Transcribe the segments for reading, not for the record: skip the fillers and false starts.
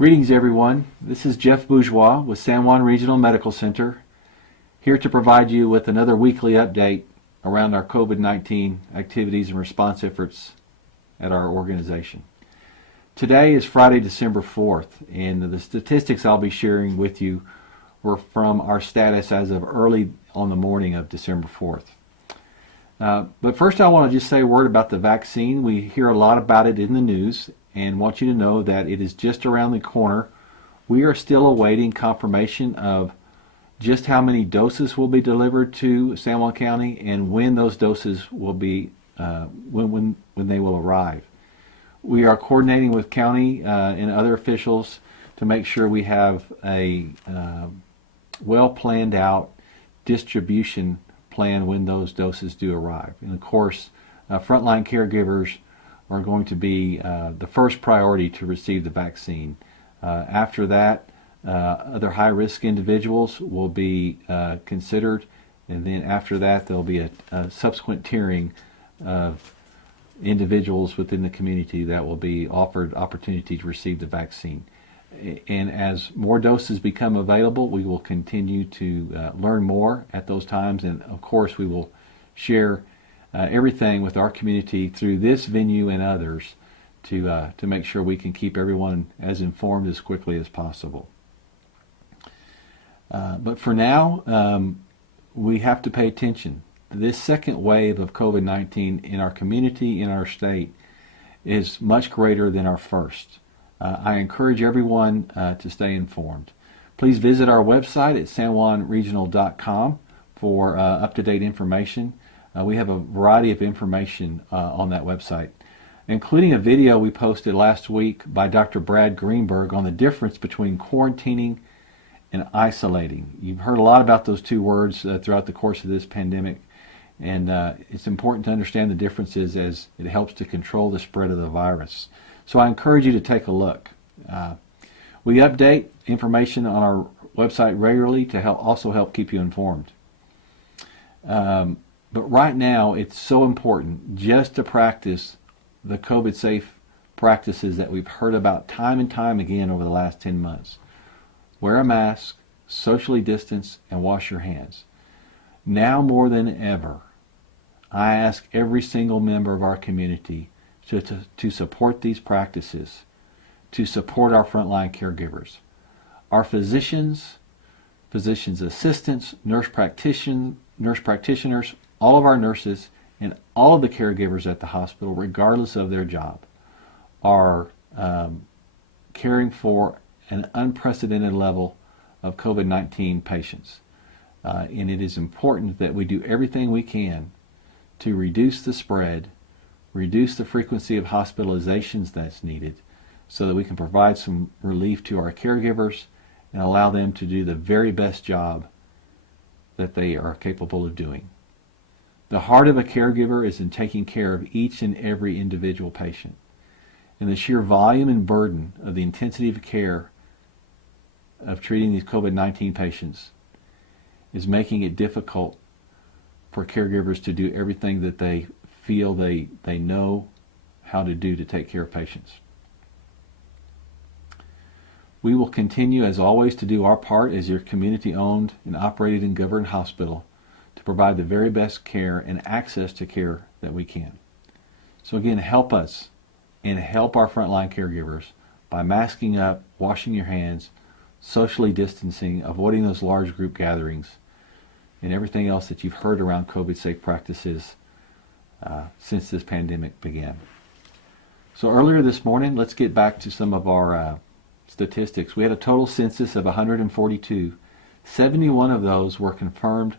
Greetings everyone, this is Jeff Bourgeois with San Juan Regional Medical Center, here to provide you with another weekly update around our COVID-19 activities and response efforts at our organization. Today is Friday, December 4th, and the statistics I'll be sharing with you were from our status as of early on the morning of December 4th. But first I want to just say a word about the vaccine. We hear a lot about it in the news and want you to know that it is just around the corner. We are still awaiting confirmation of just how many doses will be delivered to San Juan County and when those doses will be, when they will arrive. We are coordinating with county and other officials to make sure we have a well planned out distribution plan when those doses do arrive. And of course, frontline caregivers are going to be the first priority to receive the vaccine. After that, other high-risk individuals will be considered, and then after that there will be a subsequent tiering of individuals within the community that will be offered opportunity to receive the vaccine. And as more doses become available, we will continue to learn more at those times, and of course we will share everything with our community through this venue and others to make sure we can keep everyone as informed as quickly as possible. But for now, we have to pay attention. This second wave of COVID-19 in our community, in our state, is much greater than our first. I encourage everyone to stay informed. Please visit our website at sanjuanregional.com for up-to-date information. We have a variety of information on that website, including a video we posted last week by Dr. Brad Greenberg on the difference between quarantining and isolating. You've heard a lot about those two words throughout the course of this pandemic, and it's important to understand the differences as it helps to control the spread of the virus. So I encourage you to take a look. We update information on our website regularly to also help keep you informed. But right now, it's so important just to practice the COVID-safe practices that we've heard about time and time again over the last 10 months. Wear a mask, socially distance, and wash your hands. Now more than ever, I ask every single member of our community to support these practices, to support our frontline caregivers. Our physicians, physicians' assistants, nurse practitioners, all of our nurses, and all of the caregivers at the hospital, regardless of their job, are caring for an unprecedented level of COVID-19 patients. And it is important that we do everything we can to reduce the spread, reduce the frequency of hospitalizations that's needed, so that we can provide some relief to our caregivers and allow them to do the very best job that they are capable of doing. The heart of a caregiver is in taking care of each and every individual patient. And the sheer volume and burden of the intensity of care of treating these COVID-19 patients is making it difficult for caregivers to do everything that they feel they know how to do to take care of patients. We will continue, as always, to do our part as your community-owned and operated and governed hospital to provide the very best care and access to care that we can. So again, help us and help our frontline caregivers by masking up, washing your hands, socially distancing, avoiding those large group gatherings, and everything else that you've heard around COVID-safe practices since this pandemic began. So earlier this morning, let's get back to some of our statistics. We had a total census of 142. 71 of those were confirmed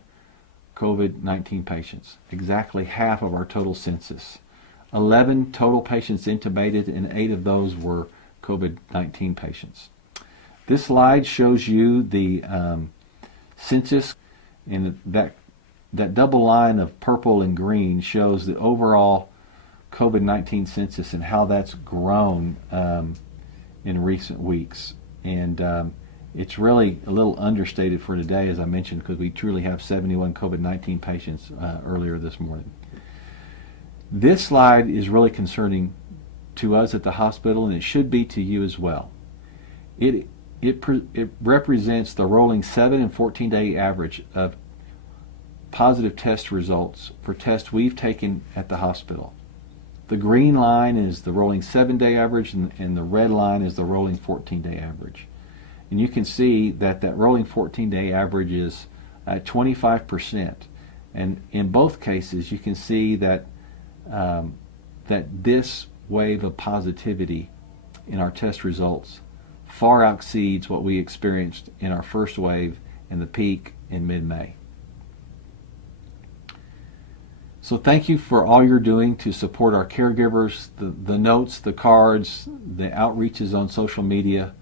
COVID-19 patients, exactly half of our total census. 11 total patients intubated, and 8 of those were COVID-19 patients. This slide shows you the census, and that double line of purple and green shows the overall COVID-19 census and how that's grown in recent weeks. And it's really a little understated for today, as I mentioned, because we truly have 71 COVID-19 patients earlier this morning. This slide is really concerning to us at the hospital, and it should be to you as well. it represents the rolling 7 and 14-day average of positive test results for tests we've taken at the hospital. The green line is the rolling 7-day average, and the red line is the rolling 14-day average. And you can see that rolling 14-day average is at 25%. And in both cases, you can see that this wave of positivity in our test results far exceeds what we experienced in our first wave and the peak in mid-May. So thank you for all you're doing to support our caregivers, the notes, the cards, the outreaches on social media,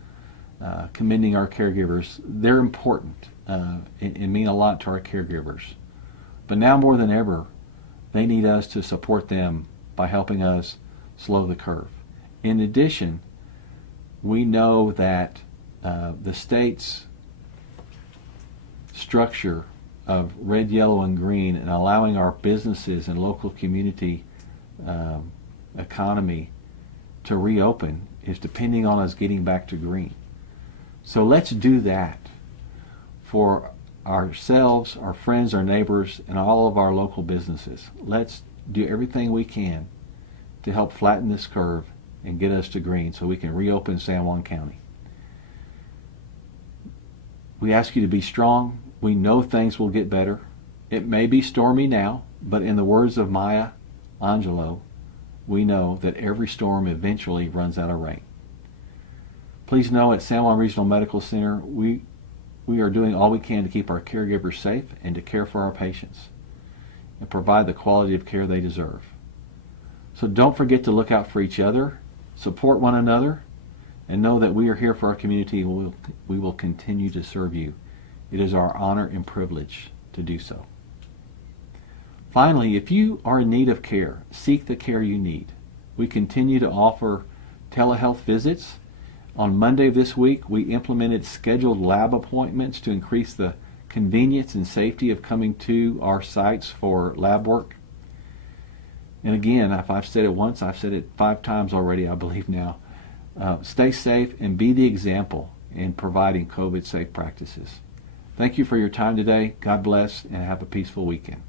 commending our caregivers. They're important and mean a lot to our caregivers. But now more than ever, they need us to support them by helping us slow the curve. In addition, we know that the state's structure of red, yellow, and green, and allowing our businesses and local community economy to reopen is depending on us getting back to green. So let's do that for ourselves, our friends, our neighbors, and all of our local businesses. Let's do everything we can to help flatten this curve and get us to green so we can reopen San Juan County. We ask you to be strong. We know things will get better. It may be stormy now, but in the words of Maya Angelou, we know that every storm eventually runs out of rain. Please know at San Juan Regional Medical Center, we are doing all we can to keep our caregivers safe and to care for our patients and provide the quality of care they deserve. So don't forget to look out for each other, support one another, and know that we are here for our community and we will continue to serve you. It is our honor and privilege to do so. Finally, if you are in need of care, seek the care you need. We continue to offer telehealth visits. On Monday of this week, we implemented scheduled lab appointments to increase the convenience and safety of coming to our sites for lab work. And again, if I've said it once, I've said it 5 times already, I believe now. Stay safe and be the example in providing COVID-safe practices. Thank you for your time today. God bless and have a peaceful weekend.